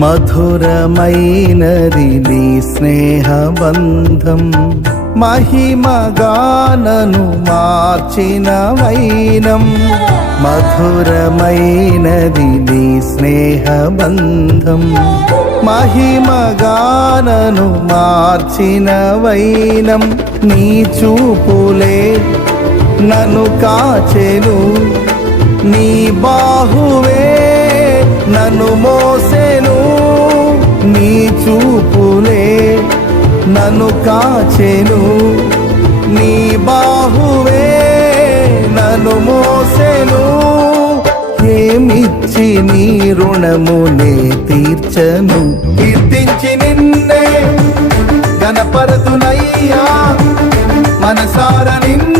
మధురమైనది నీ స్నేహబంధం, మహిమగానను మార్చిన వైనం. మధురమైనది నీ స్నేహబంధం, మహిమగానను మార్చిన వైనం. నీ చూపులే నన్ను కాచెను, నీ బాహువే నన్ను మోసెను. నీ చూపులే నన్ను కాచెను, నీ బాహువే నన్ను మోసెను. ఏమిచ్చి నీ రుణమునే తీర్చను, కీర్తించి నిన్నే గణపరతునయ్యా, మనసార నిన్ను